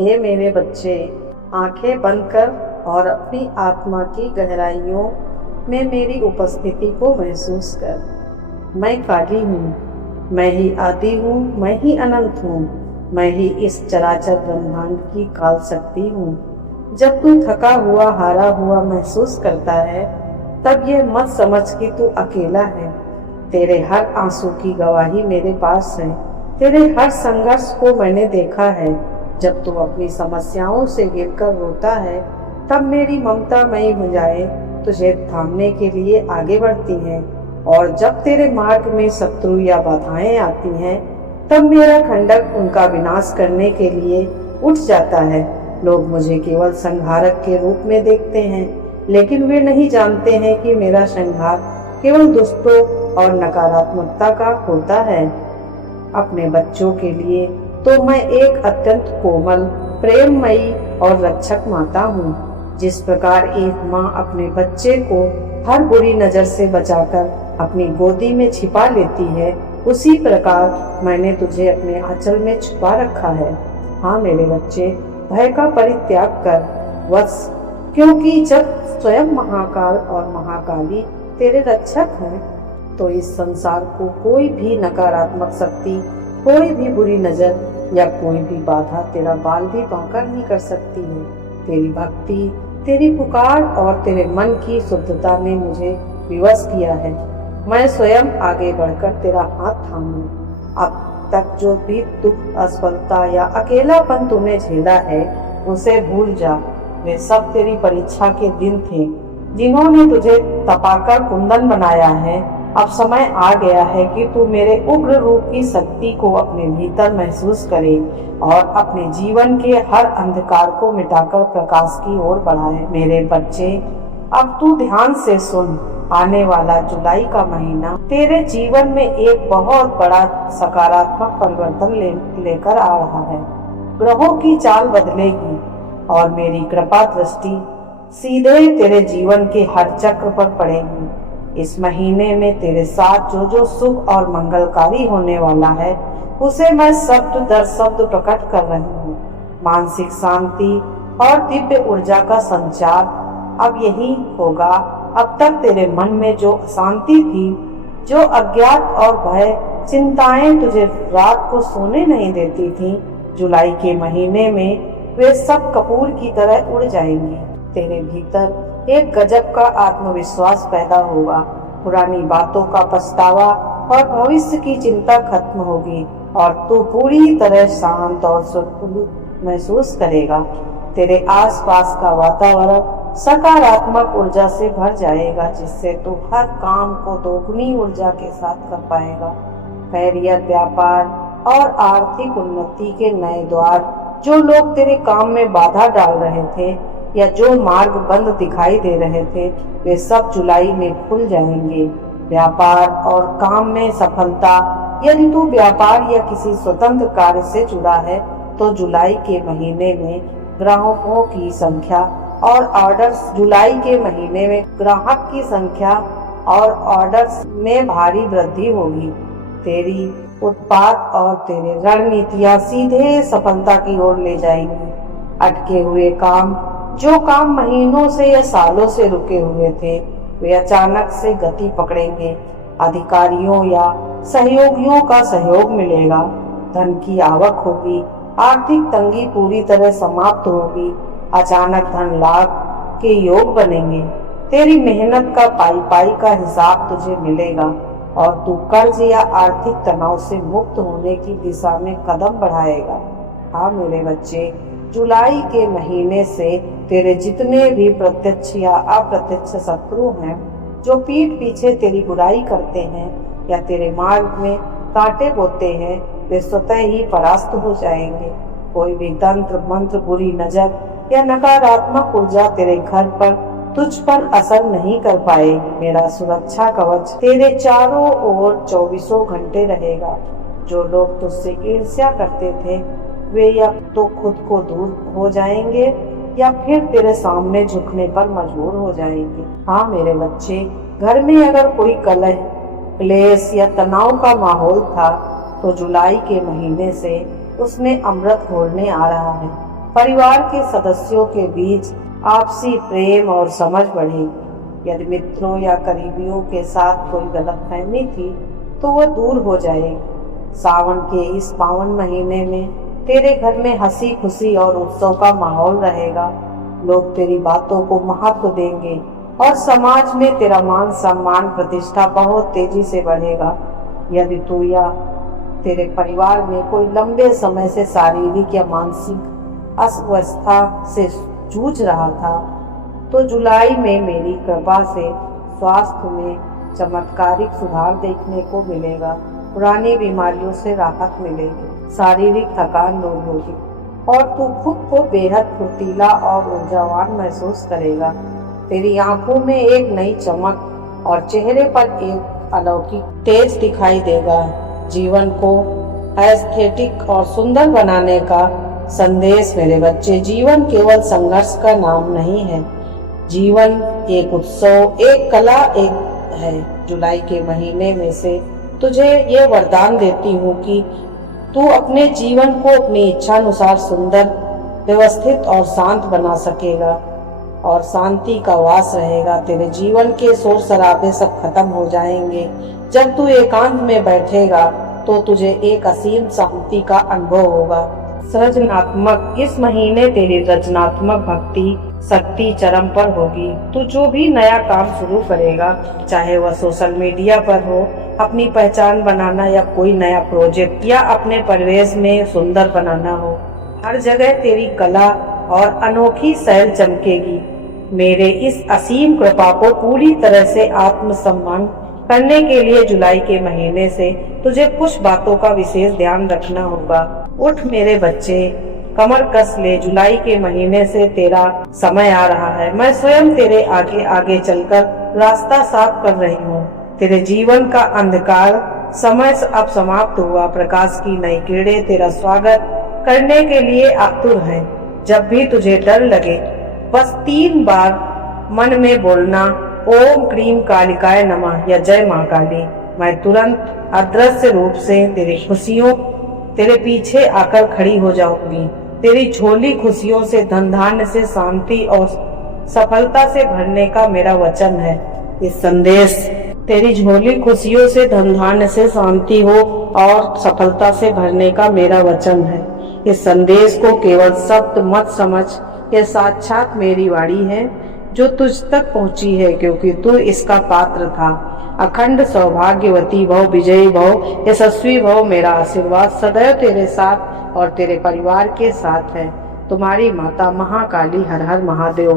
हे मेरे बच्चे, आंखें बंद कर और अपनी आत्मा की गहराइयों में मेरी उपस्थिति को महसूस कर। मैं काली हूँ, मैं ही आदि हूँ, मैं ही अनंत हूँ, मैं ही इस चराचर ब्रह्मांड की काल शक्ति हूँ। जब तू थका हुआ, हारा हुआ महसूस करता है, तब ये मत समझ कि तू अकेला है। तेरे हर आंसू की गवाही मेरे पास है। तेरे हर संघर्ष को मैंने देखा है। जब तू अपनी समस्याओं से गिरकर रोता है, तब मेरी ममता मई भुजाएं तुझे थामने के लिए आगे बढ़ती हैं। और जब तेरे मार्ग में शत्रु या बाधाएं आती हैं, तब मेरा खंडक उनका विनाश करने के लिए उठ जाता है। लोग मुझे केवल संहारक के रूप में देखते हैं, लेकिन वे नहीं जानते हैं कि मेरा संहार केवल दुष्टों और नकारात्मकता का होता है। अपने बच्चों के लिए तो मैं एक अत्यंत कोमल, प्रेममयी और रक्षक माता हूँ। जिस प्रकार एक माँ अपने बच्चे को हर बुरी नजर से बचाकर अपनी गोदी में छिपा लेती है, उसी प्रकार मैंने तुझे अपने आंचल में छुपा रखा है। हाँ मेरे बच्चे, भय का परित्याग कर वत्स, क्योंकि जब स्वयं महाकाल और महाकाली तेरे रक्षक हैं, तो इस संसार को कोई भी नकारात्मक शक्ति, कोई भी बुरी नजर या कोई भी बाधा तेरा बाल भी बांका नहीं कर सकती है। तेरी भक्ति, तेरी पुकार और तेरे मन की शुद्धता ने मुझे विवश किया है। मैं स्वयं आगे बढ़कर तेरा हाथ थामूं। अब तक जो भी दुख, असफलता या अकेलापन तूने झेला है, उसे भूल जा। वे सब तेरी परीक्षा के दिन थे, जिन्होंने तुझे तपाकर कुंदन बनाया है। अब समय आ गया है कि तू मेरे उग्र रूप की शक्ति को अपने भीतर महसूस करे और अपने जीवन के हर अंधकार को मिटाकर प्रकाश की ओर बढ़ाए। मेरे बच्चे, अब तू ध्यान से सुन। आने वाला जुलाई का महीना तेरे जीवन में एक बहुत बड़ा सकारात्मक परिवर्तन लेकर आ रहा है। ग्रहों की चाल बदलेगी और मेरी कृपा दृष्टि सीधे तेरे जीवन के हर चक्र पर पड़ेगी। इस महीने में तेरे साथ जो जो शुभ और मंगलकारी होने वाला है, उसे मैं शब्द दर शब्द प्रकट कर रही हूँ। मानसिक शांति और दिव्य ऊर्जा का संचार अब यही होगा। अब तक तेरे मन में जो अशांति थी, जो अज्ञात और भय, चिंताएं तुझे रात को सोने नहीं देती थी, जुलाई के महीने में वे सब कपूर की तरह उड़ जाएंगी। तेरे भीतर एक गजब का आत्मविश्वास पैदा होगा। पुरानी बातों का पछतावा और भविष्य की चिंता खत्म होगी और तू पूरी तरह शांत और सुरक्षित महसूस करेगा। तेरे आसपास का वातावरण सकारात्मक ऊर्जा से भर जाएगा, जिससे तू हर काम को दोगुनी ऊर्जा के साथ कर पाएगा। कैरियर, व्यापार और आर्थिक उन्नति के नए द्वार, जो लोग तेरे काम में बाधा डाल रहे थे या जो मार्ग बंद दिखाई दे रहे थे, वे सब जुलाई में खुल जाएंगे। व्यापार और काम में सफलता, यदि तू व्यापार या किसी स्वतंत्र कार्य से जुड़ा है, तो जुलाई के महीने में ग्राहकों की संख्या और ऑर्डर्स जुलाई के महीने में ग्राहक की संख्या और ऑर्डर्स में भारी वृद्धि होगी। तेरी उत्पाद और तेरे रणनीतियां सीधे सफलता की ओर ले जाएंगी। अटके हुए काम, जो काम महीनों से या सालों से रुके हुए थे, वे अचानक से गति पकड़ेंगे। अधिकारियों या सहयोगियों का सहयोग मिलेगा। धन की आवक होगी। आर्थिक तंगी पूरी तरह समाप्त होगी। अचानक धन लाभ के योग बनेंगे। तेरी मेहनत का पाई पाई का हिसाब तुझे मिलेगा और तू कर्ज या आर्थिक तनाव से मुक्त होने की दिशा में कदम बढ़ाएगा। हाँ मेरे बच्चे, जुलाई के महीने से तेरे जितने भी प्रत्यक्ष या अप्रत्यक्ष शत्रु हैं, जो पीठ पीछे तेरी बुराई करते हैं या तेरे मार्ग में कांटे बोते हैं, वे स्वतः ही परास्त हो जाएंगे। कोई भी तंत्र मंत्र, बुरी नजर या नकारात्मक ऊर्जा तेरे घर पर, तुझ पर असर नहीं कर पाएगी। मेरा सुरक्षा कवच तेरे चारों ओर 24 घंटे रहेगा। जो लोग तुझसे ईर्ष्या करते थे, वे या तो खुद को दूर हो जाएंगे या फिर तेरे सामने झुकने पर मजबूर हो जाएंगे। हाँ मेरे बच्चे, घर में अगर कोई कलह, क्लेश या तनाव का माहौल था, तो जुलाई के महीने से उसमें अमृत घोलने आ रहा है। परिवार के सदस्यों के बीच आपसी प्रेम और समझ बढ़ेगी। यदि मित्रों या करीबियों के साथ कोई गलतफहमी थी तो वह दूर हो जाएगी। सावन के इस पावन महीने में तेरे घर में हंसी खुशी और उत्सव का माहौल रहेगा। लोग तेरी बातों को महत्व देंगे और समाज में तेरा मान सम्मान प्रतिष्ठा बहुत तेजी से बढ़ेगा। यदि तू या तेरे परिवार में कोई लंबे समय से शारीरिक या मानसिक अस्वस्थता से जूझ रहा था तो जुलाई में मेरी कृपा से स्वास्थ्य में चमत्कारिक सुधार देखने को मिलेगा। पुरानी बीमारियों से राहत मिलेगी, शारीरिक थकान दूर होगी और तू खुद को बेहद फुर्तीला और ऊर्जावान महसूस करेगा। तेरी आंखों में एक नई चमक और चेहरे पर एक अलौकिक तेज दिखाई देगा। जीवन को एस्थेटिक और सुंदर बनाने का संदेश मेरे बच्चे, जीवन केवल संघर्ष का नाम नहीं है। जीवन एक उत्सव, एक कला, एक है। जुलाई के महीने में से तुझे ये वरदान देती हूँ कि तू अपने जीवन को अपनी इच्छानुसार सुंदर, व्यवस्थित और शांत बना सकेगा और शांति का वास रहेगा। तेरे जीवन के शोर शराबे सब खत्म हो जाएंगे। जब तू एकांत में बैठेगा तो तुझे एक असीम शांति का अनुभव होगा। सृजनात्मक इस महीने तेरी रचनात्मक भक्ति शक्ति चरम पर होगी। तू जो भी नया काम शुरू करेगा, चाहे वह सोशल मीडिया पर हो, अपनी पहचान बनाना या कोई नया प्रोजेक्ट या अपने परिवेश में सुंदर बनाना हो, हर जगह तेरी कला और अनोखी शैल चमकेगी। मेरे इस असीम कृपा को पूरी तरह से आत्मसम्मान करने के लिए जुलाई के महीने से तुझे कुछ बातों का विशेष ध्यान रखना होगा। उठ मेरे बच्चे, कमर कस ले। जुलाई के महीने से तेरा समय आ रहा है। मैं स्वयं तेरे आगे आगे चलकर रास्ता साफ कर रही हूँ। तेरे जीवन का अंधकार समय अब समाप्त हुआ। प्रकाश की नई किरणें तेरा स्वागत करने के लिए आतुर हैं। जब भी तुझे डर लगे, बस 3 बार मन में बोलना, ओम क्रीम कालिकाय नमः या जय मां काली। मैं तुरंत अदृश्य रूप से तेरी खुशियों तेरे पीछे आकर खड़ी हो जाऊंगी। तेरी झोली खुशियों से, धन धान्य से, शांति और सफलता से भरने का मेरा वचन है। इस संदेश तेरी झोली खुशियों से, धन धान्य से, शांति हो और सफलता से भरने का मेरा वचन है। इस संदेश को केवल शब्द मत समझ, यह साक्षात मेरी वाणी है जो तुझ तक पहुंची है, क्योंकि तू इसका पात्र था। अखंड सौभाग्यवती भव, विजयी भव, यशस्वी भव। मेरा आशीर्वाद सदैव तेरे साथ और तेरे परिवार के साथ है। तुम्हारी माता महाकाली। हर हर महादेव।